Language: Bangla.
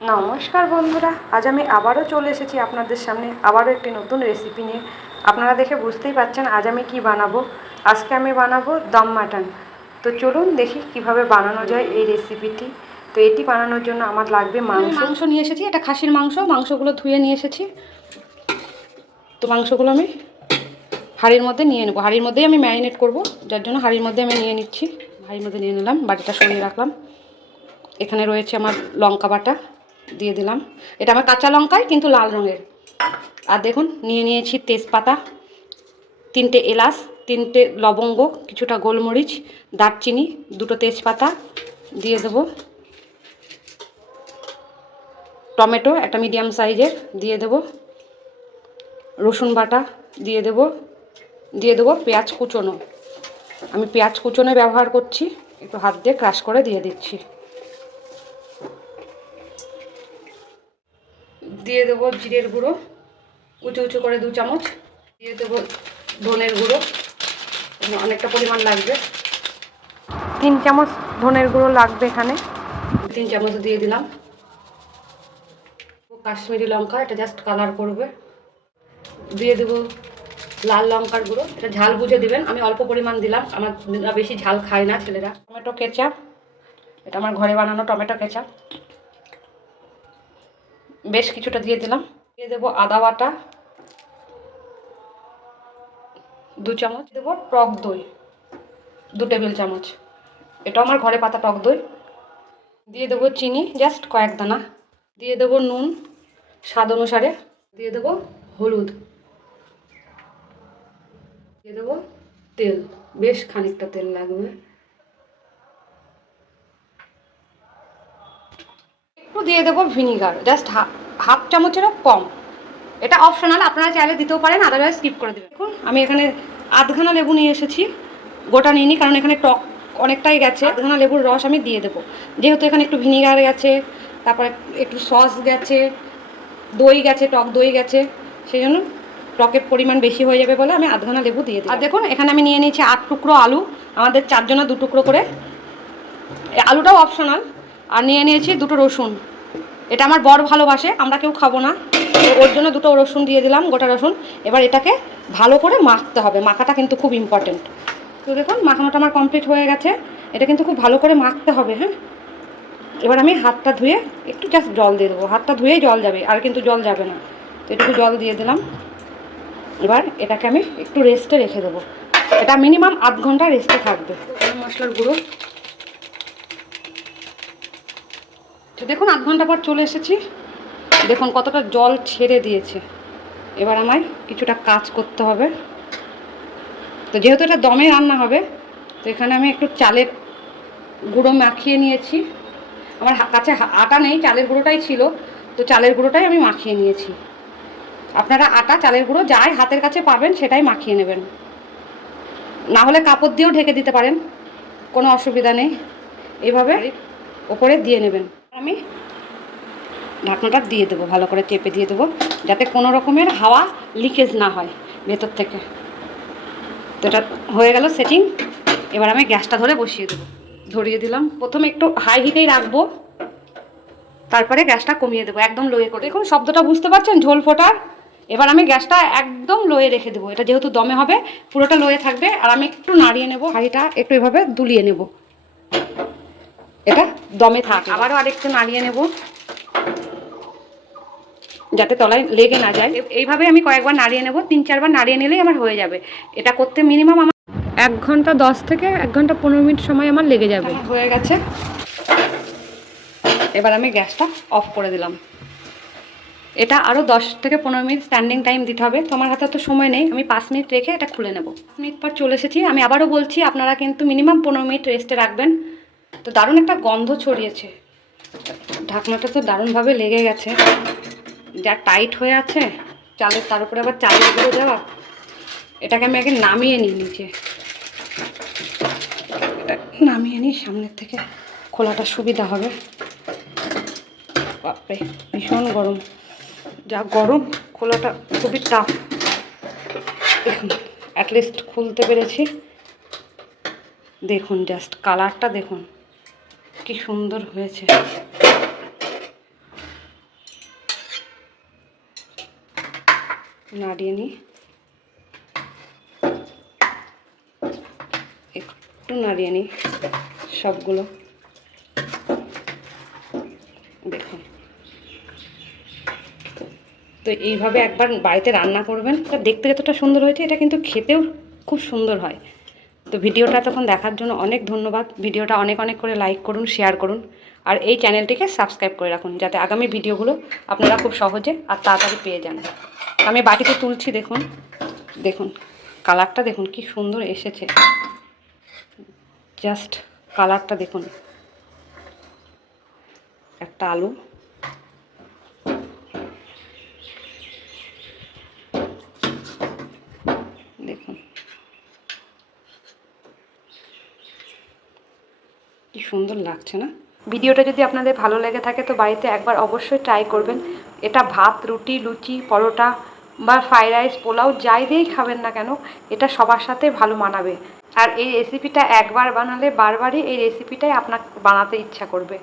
নমস্কার বন্ধুরা আজ আমি আবারও চলে এসেছি আপনাদের সামনে আবারও একটি নতুন রেসিপি নিয়ে। আপনারা দেখে বুঝতেই পারছেন আজ আমি কি বানাবো। আজকে আমি বানাবো দম মাটন। তো চলুন দেখি কীভাবে বানানো যায় এই রেসিপিটি তো এটি বানানোর জন্য আমার লাগবে মাংস। মাংস নিয়ে এসেছি এটা খাসির মাংস মাংসগুলো ধুয়ে নিয়ে এসেছি। তো মাংসগুলো আমি হাঁড়ির মধ্যে নিয়ে নেব। হাঁড়ির মধ্যেই আমি ম্যারিনেট করব যার জন্য হাঁড়ির মধ্যে আমি নিয়ে নিচ্ছি। হাঁড়ির মধ্যে নিয়ে নিলাম বাটিটা সরিয়ে রাখলাম। এখানে রয়েছে আমার লঙ্কা বাটা। দিয়ে দিলাম। এটা আমার কাঁচা লঙ্কায়, কিন্তু লাল রঙের। আর দেখুন, নিয়ে নিয়েছি তেজপাতা, তিনটে এলাচ, তিনটে লবঙ্গ, কিছুটা গোলমরিচ, দারচিনি, দুটো তেজপাতা দিয়ে দেবো। টমেটো একটা মিডিয়াম সাইজের দিয়ে দেবো। রসুন বাটা দিয়ে দেবো। দিয়ে দেবো পেঁয়াজ কুচোনো। আমি পেঁয়াজ কুচোনো ব্যবহার করছি, একটু হাত দিয়ে ক্রাশ করে দিয়ে দিচ্ছি। দিয়ে দেবো জিরের গুঁড়ো উঁচু উঁচু করে দু চামচ। দিয়ে দেবো ধনের গুঁড়ো অনেকটা পরিমাণ লাগবে। তিন চামচ ধনের গুঁড়ো লাগবে এখানে। তিন চামচ দিয়ে দিলাম। কাশ্মীরি লঙ্কা এটা জাস্ট কালার করবে। দিয়ে দেবো লাল লঙ্কার গুঁড়ো এটা ঝাল বুঝে দিবেন। আমি অল্প পরিমাণ দিলাম আমার বেশি ঝাল খায় না ছেলেরা। টমেটো কেচাপ এটা আমার ঘরে বানানো টমেটো কেচাপ। বেশ কিছুটা দিয়ে দিলাম। দিয়ে দেবো আদা বাটা, দু চামচ। দেবো টক দই, দু টেবিল চামচ। এটা আমার ঘরে পাতা টক দই। দিয়ে দেবো চিনি, জাস্ট কয়েক দানা। দিয়ে দেবো নুন, স্বাদ অনুসারে। দিয়ে দেবো হলুদ। দিয়ে দেবো তেল। বেশ খানিকটা তেল লাগবে। দিয়ে দেবো ভিনিগার। জাস্ট হাফ চামচেরও কম। এটা অপশনাল আপনারা চাইলে দিতেও পারেন আদারওয়াইজ স্কিপ করে দেবেন। দেখুন, আমি এখানে আধখানা লেবু নিয়ে এসেছি, গোটা নিইনি, কারণ এখানে টক অনেকটাই গেছে। আধখানা লেবুর রস আমি দিয়ে দেবো। যেহেতু এখানে একটু ভিনিগার গেছে, তারপরে একটু সস গেছে, দই গেছে, টক দই গেছে, সেই জন্য টকের পরিমাণ বেশি হয়ে যাবে বলে আমি আধখানা লেবু দিয়ে দিই আর দেখুন, এখানে আমি নিয়ে নিয়েছি আট টুকরো আলু, আমাদের চারজনা দু টুকরো করে। আলুটাও অপশনাল আর নিয়ে নিয়েছি দুটো রসুন। এটা আমার বর ভালোবাসে, আমরা কেউ খাব না। ওর জন্য দুটো রসুন দিয়ে দিলাম, গোটা রসুন। এবার এটাকে ভালো করে মাখতে হবে, মাখাটা কিন্তু খুব ইম্পর্টেন্ট তো দেখুন, মাখানোটা আমার কমপ্লিট হয়ে গেছে। এটা কিন্তু খুব ভালো করে মাখতে হবে হ্যাঁ? এবার আমি হাতটা ধুয়ে একটু জাস্ট জল দিয়ে দেবো। হাতটা ধুয়েই জল যাবে, আর কিন্তু জল যাবে না। তো এটুকু জল দিয়ে দিলাম। এবার এটাকে আমি একটু রেস্টে রেখে দেবো। এটা মিনিমাম আধ ঘণ্টা রেস্টে থাকবে। মশলার গুঁড়ো। তো দেখুন আধ ঘণ্টা পর চলে এসেছি। দেখুন কতটা জল ছেড়ে দিয়েছে। এবার আমায় কিছুটা কাজ করতে হবে। তো যেহেতু এটা দমে রান্না হবে তো এখানে আমি একটু চালের গুঁড়ো মাখিয়ে নিয়েছি। আমার কাছে আটা নেই চালের গুঁড়োটাই ছিল। তো চালের গুঁড়োটাই আমি মাখিয়ে নিয়েছি। আপনারা আটা চালের গুঁড়ো যাই হাতের কাছে পাবেন সেটাই মাখিয়ে নেবেন। না হলে কাপড় দিয়েও ঢেকে দিতে পারেন। কোনো অসুবিধা নেই। এইভাবে ওপরে দিয়ে নেবেন। আমি ঢাকনাটা দিয়ে দেবো, ভালো করে চেপে দিয়ে দেবো, যাতে কোনো রকমের হাওয়া লিকেজ না হয় ভেতর থেকে। তো এটা হয়ে গেল সেটিং এবার আমি গ্যাসটা ধরে বসিয়ে দেবো। ধরিয়ে দিলাম। প্রথমে একটু হাই হিটেই রাখব। তারপরে গ্যাসটা কমিয়ে দেবো, একদম লোয়ে করে। দেখুন, শব্দটা বুঝতে পারছেন? ঝোল ফোটার। এবার আমি গ্যাসটা একদম লোয়ে রেখে দেবো। এটা যেহেতু দমে হবে, পুরোটা লোয়ে থাকবে। আর আমি একটু নাড়িয়ে নেব। হাঁড়িটা একটু এভাবে দুলিয়ে নেব। এটা দমে থাক। আবারও আরেকটু নাড়িয়ে নেব। যাতে তলায় লেগে না যায়। এইভাবে আমি কয়েকবার নাড়িয়ে নেব তিন চারবার নাড়িয়ে নিলেই আমার হয়ে যাবে। এটা করতে মিনিমাম আমার এক ঘণ্টা দশ থেকে এক ঘণ্টা পনেরো মিনিট সময় আমার লেগে যাবে। হয়ে গেছে। এবার আমি গ্যাসটা অফ করে দিলাম। এটা আরও দশ থেকে পনেরো মিনিট স্ট্যান্ডিং টাইম দিতে হবে। তো আমার হাতে তো সময় নেই। আমি পাঁচ মিনিট রেখে এটা খুলে নেব। পাঁচ মিনিট পর চলে এসেছি। আমি আবারও বলছি আপনারা কিন্তু মিনিমাম পনেরো মিনিট রেস্টে রাখবেন। তো দারুণ একটা গন্ধ ছড়িয়েছে। ঢাকনাটা তো দারুণভাবে লেগে গেছে। যা টাইট হয়ে আছে, চালের, তার উপরে আবার চালের গুঁড়ো দেওয়া। এটাকে আমি আগে নামিয়ে নিই নিচে। এটা নামিয়ে নিই সামনের থেকে। খোলাটা সুবিধা হবে। বাপরে, ভীষণ গরম। যা গরম, খোলাটা খুবই টাফ দেখুন অ্যাটলিস্ট খুলতে পেরেছি। দেখুন জাস্ট কালারটা দেখুন। কি সুন্দর হয়েছে। নাড়িয়ে নি একটু নাড়িয়ে নি সবগুলো। দেখুন। তো এইভাবে একবার বাড়িতে রান্না করবেন। দেখতে যতটা সুন্দর হয়েছে, এটা কিন্তু খেতেও খুব সুন্দর হয়। তো ভিডিওটা তখন দেখার জন্য অনেক ধন্যবাদ। ভিডিওটা অনেক অনেক করে লাইক করুন শেয়ার করুন, আর এই চ্যানেলটিকে সাবস্ক্রাইব করে রাখুন যাতে আগামী ভিডিওগুলো আপনারা খুব সহজে আর তাড়াতাড়ি পেয়ে যান। আমি বাটিতে তুলছি, দেখুন দেখুন কালারটা দেখুন কি সুন্দর এসেছে। জাস্ট কালারটা দেখুন। একটা আলু। দেখুন। কি সুন্দর লাগছে না? ভিডিওটা যদি আপনাদের ভালো লেগে থাকে তো বাড়িতে একবার অবশ্যই ট্রাই করবেন। এটা ভাত, রুটি, লুচি, পরোটা বা ফ্রাইড রাইস পোলাও যাই দিয়েই খাবেন না কেন, এটা সবার সাথে ভালো মানাবে। আর এই রেসিপিটা একবার বানালে বারবারই এই রেসিপিটাই আপনার বানাতে ইচ্ছা করবে।